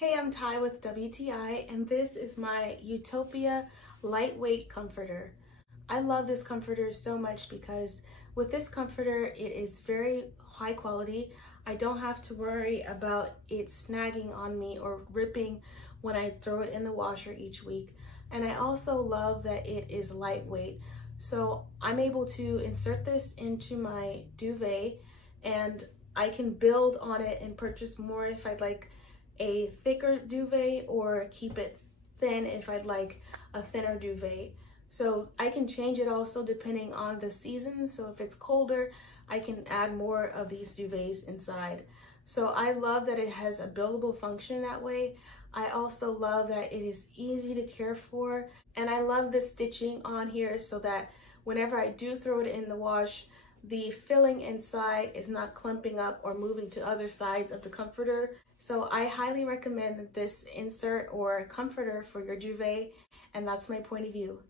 Hey, I'm Ty with WTI, and this is my Utopia lightweight comforter. I love this comforter so much because with this comforter, it is very high quality. I don't have to worry about it snagging on me or ripping when I throw it in the washer each week. And I also love that it is lightweight. So I'm able to insert this into my duvet and I can build on it and purchase more if I'd like a thicker duvet or keep it thin if I'd like a thinner duvet. So I can change it also depending on the season. So if it's colder, I can add more of these duvets inside. So I love that it has a buildable function that way. I also love that it is easy to care for. And I love the stitching on here so that whenever I do throw it in the wash, the filling inside is not clumping up or moving to other sides of the comforter. So I highly recommend this insert or comforter for your duvet, and that's my point of view.